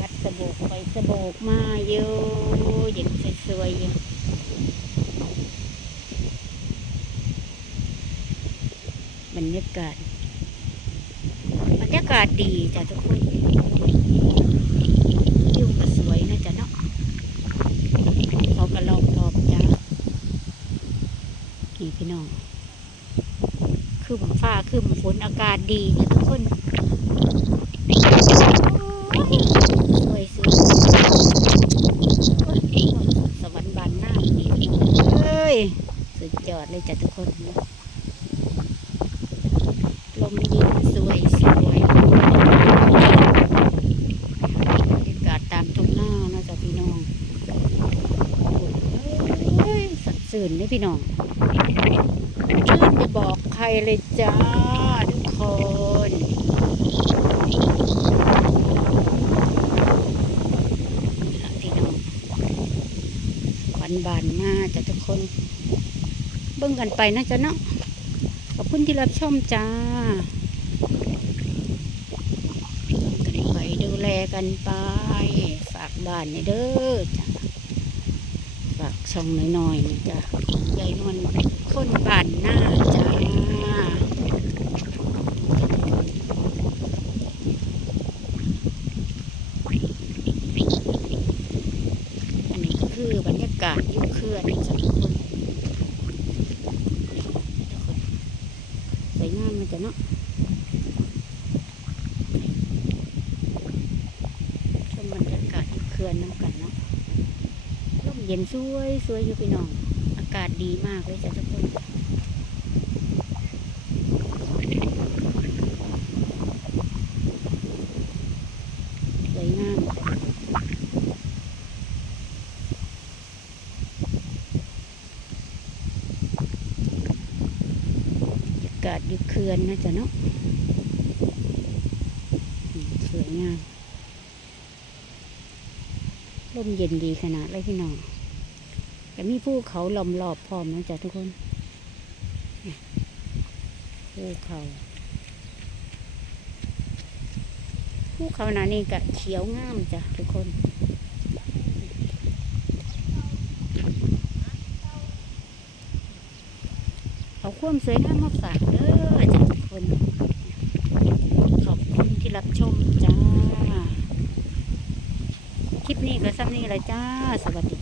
วัดสโบกไปสโบกมาเยอะอย่างสวยๆอยู่บรรยากาศบรรยากาศดีจ้ะทุกคนยิ่งก็สวยนะจ๊ะเนาะเขากระลอกตอบจ้ากี่พี่น้อง คือผมฟ้าคือฝนอากาศดีจ้ะทุกคน อดเลยจ้ะทุกคนลมเย็นสวยสวยบรรยากาศตามทุ่งหน้านะจ๊ะพี่น้องเอ้ยสัดสื่นนี่พี่น้องชื่นไปบอกใครเลยจ้าทุกคนพี่น้องวันบานมาจ้ะทุกคน บิ่งกันไปนะจ๊ะเนาะขอบคุณที่รับชมจ้ากันไปดูแลกันไป ฝากบ้านนี่เด้อจ้าฝากช่องน้อยๆนี่จ้ายายนวลคนบ้านหน้าจ้าอันนี้ก็คือบรรยากาศยุ่เขื่อนจ้ะทุกคน สวยงา มันจะเนาะชมบรรยากาศที่เขื่อนน้ำกันเนาะลมเย็นสวยสวยอยู่พี่น้อง อากาศดีมากเลยจ้ะทุกคนสวยงามจ้ะบรรยา กาศอยู่เขื่อนนะจ๊ะเนาะสวยงามลมเย็นดีขนาดเลยพี่น้องแต่มีภูเขาล้อมรอบพร้อมนะจ๊ะทุกคนนี่ภูเขาภูเขาหนานี่กะเขียวงามจ้ะทุกคน เอาความสวยงามมาฝากเด้อจ้ะทุกคน ขอบคุณที่รับชมจ้า คลิปนี้ก็ซ้ำนี้แหละจ้า สวัสดี